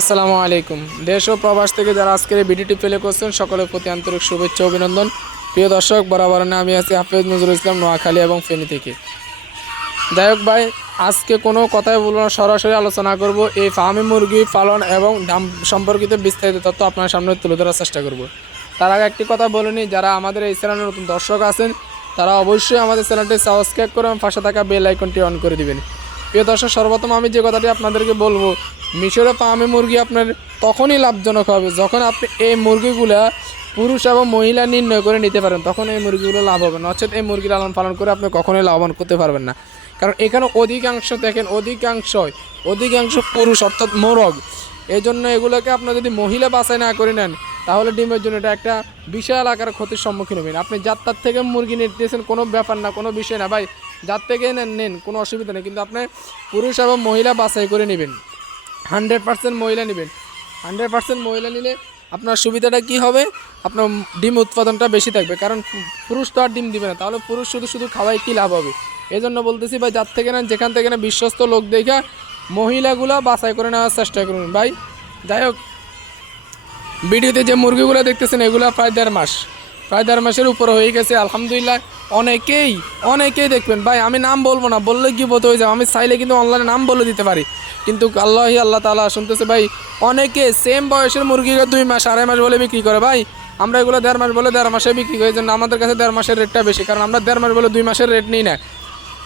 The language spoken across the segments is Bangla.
আসসালামু আলাইকুম। দেশ ও প্রবাস থেকে যারা আজকের এই ভিডিওটি প্লে করছেন, সকলের প্রতি আন্তরিক শুভেচ্ছা অভিনন্দন। প্রিয় দর্শক বরাবর আমি আছি হাফেজ নজরুল ইসলাম, নোয়াখালী এবং ফেনী থেকে। যাই হোক ভাই, আজকে কোনো কথাই বলব না, সরাসরি আলোচনা করব এই ফার্মে মুরগি পালন এবং দাম সম্পর্কিত বিস্তারিত তথ্য আপনার সামনে তুলে ধরার চেষ্টা করব। তার আগে একটি কথা বলে নিই, যারা আমাদের এই চ্যানেলের নতুন দর্শক আছেন, তারা অবশ্যই আমাদের চ্যানেলটি সাবস্ক্রাইব করে এবং পাশে থাকা বেল আইকনটি অন করে দিবেন। প্রিয় দর্শক, সর্বপ্রথম আমি যে কথাটি আপনাদেরকে বলব, মিশরে ফার্মে মুরগি আপনার তখনই লাভজনক হবে যখন আপনি এই মুরগিগুলা পুরুষ এবং মহিলা নির্ণয় করে নিতে পারেন, তখন এই মুরগিগুলো লাভ হবে নচেত এই মুরগি লালন পালন করে আপনি কখনোই লাভবান করতে পারবেন না। কারণ এখানে অধিকাংশ দেখেন, অধিকাংশই, অধিকাংশ পুরুষ অর্থাৎ মোরগ এই জন্য এগুলোকে আপনার যদি মহিলা বাছাই না করে নেন, তাহলে ডিমের জন্য এটা একটা বিশাল আকার ক্ষতির সম্মুখীন হবেন। আপনি যাত্রার থেকে মুরগি নিতেছেন কোনো ব্যাপার না, কোনো বিষয় না। ভাই যার থেকে নেন কোনো অসুবিধা নেই। কিন্তু আপনি পুরুষ এবং মহিলা বাছাই করে নেবেন। হান্ড্রেড পার্সেন্ট মহিলা নেবেন। হান্ড্রেড পার্সেন্ট মহিলা নিলে আপনার সুবিধাটা কি হবে? আপনার ডিম উৎপাদনটা বেশি থাকবে। কারণ পুরুষ তো আর ডিম দিবে না। তাহলে পুরুষ শুধু শুধু খাওয়াই কী লাভ হবে? এই জন্য বলতেছি ভাই, যার থেকে নেন, যেখান থেকে না বিশ্বস্ত লোক দেখা মহিলাগুলো বাছাই করে নেওয়ার চেষ্টা করুন। ভাই, যাই হোক, ভিডিওতে যে মুরগিগুলো দেখতেছেন, এগুলো প্রায় দেড় মাস। প্রায় দেড় মাসের উপরে হয়ে গেছে, আলহামদুলিল্লাহ। অনেকেই অনেকেই দেখবেন, ভাই, আমি নাম বলব না, বললে কি বোধ হয়ে যাবে আমি চাইলে কিন্তু অনলাইনে নাম বলে দিতে পারি। কিন্তু আল্লাহ আল্লাহ তালা শুনতেছে, ভাই, অনেকে সেম বয়সের মুরগিকে দুই মাস, আড়াই মাস বলে বিক্রি করে। ভাই, আমরা এগুলো দেড় মাস বলে দেড় মাসে বিক্রি করি জন্য আমাদের কাছে দেড় মাসের রেটটা বেশি, কারণ আমরা দেড় মাস বলে দুই মাসের রেট নিই না।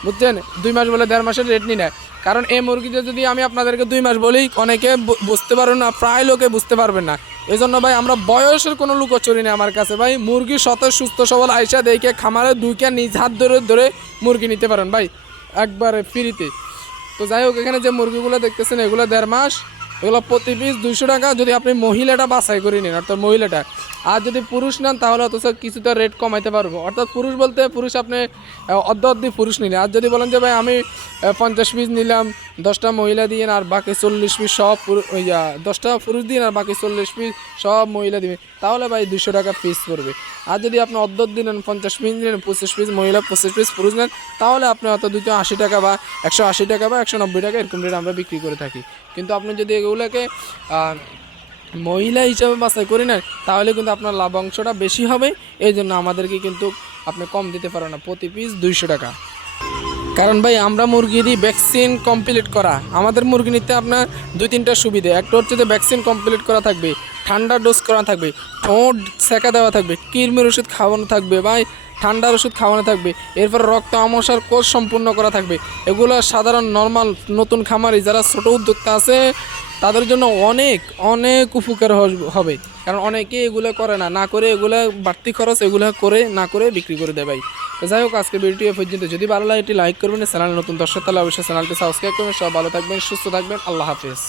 বুঝছেন? দুই মাস বলে দেড় মাসের রেট নিয়ে নেয়। কারণ এই মুরগিতে যদি আমি আপনাদেরকে দুই মাস বলি, অনেকে বুঝতে পারবেন না, প্রায় লোকে বুঝতে পারবেন না। এই জন্য ভাই, আমরা বয়সের কোনো লুকোচুরি নেই আমার কাছে। ভাই, মুরগি শত সুস্থ, সবল আইসা দেখে খামারে দুইকে নিজ হাত ধরে ধরে মুরগি নিতে পারেন ভাই, একবারে ফ্রিতে তো যাই হোক, এখানে যে মুরগিগুলো দেখতেছেন, এগুলো দেড় মাস। এগুলো প্রতি পিস দুইশো টাকা যদি আপনি মহিলাটা বাছাই করে নিন, অর্থাৎ মহিলাটা। আর যদি পুরুষ নেন, তাহলে অথচ কিছুটা রেট কমাইতে পারব। অর্থাৎ পুরুষ বলতে পুরুষ আপনি অর্ধ অর্ধি পুরুষ নিলেন আর যদি বলেন যে, ভাই, আমি পঞ্চাশ পিস নিলাম দশটা মহিলা দিয়ে আর বাকি চল্লিশ পিস সব ইয়া দশটা পুরুষ দিন আর বাকি চল্লিশ পিস সব মহিলা দিবেন তাহলে ভাই দুশো টাকা পিস পড়বে। আর যদি আপনি অর্ধ দিলেন পঞ্চাশ পিস দিলেন পঁচিশ পিস মহিলা, পঁচিশ পিস পুরুষ নেন, তাহলে আপনি অত দুইশো আশি টাকা বা একশো আশি টাকা বা একশো নব্বই টাকা এরকম রেট আমরা বিক্রি করে থাকি। কিন্তু আপনি যদি এগুলোকে মহিলা হিসাবে বাছাই করি নেন, তাহলে কিন্তু আপনার লাভ অংশটা বেশি হবে। এই জন্য আমাদেরকে কিন্তু আপনি কম দিতে পারেন না। প্রতি পিস দুইশো টাকা। কারণ ভাই, আমরা মুরগি দিই ভ্যাকসিন কমপ্লিট করা। আমাদের মুরগি নিতে আপনার দুই তিনটা সুবিধে। একটা হচ্ছে যে ভ্যাকসিন কমপ্লিট করা থাকবে, ঠান্ডা ডোজ করা থাকবে, ঠোঁট সেকা দেওয়া থাকবে, কৃমির ওষুধ খাওয়ানো থাকবে, ভাই, ঠান্ডার ওষুধ খাওয়ানো থাকবে, এরপর রক্ত আমসার কোষ সম্পূর্ণ করা থাকবে। এগুলো সাধারণ নর্মাল নতুন খামারি, যারা ছোটো উদ্যোক্তা আছে, তাদের জন্য অনেক অনেক উপকার হবে। কারণ অনেকে এগুলো করে না না করে এগুলো বাড়তি খরচ এগুলো করে, না করে বিক্রি করে দেয় ভাই। যাই হোক আজকে ভিডিওটি এ পর্যন্ত। যদি ভালো লাগে এটি লাইক করবেন। চ্যানেল নতুন দর্শক, তাহলে অবশ্যই চ্যানেলটি সাবস্ক্রাইব করবেন। সব ভালো থাকবেন, সুস্থ থাকবেন। আল্লাহ হাফেজ।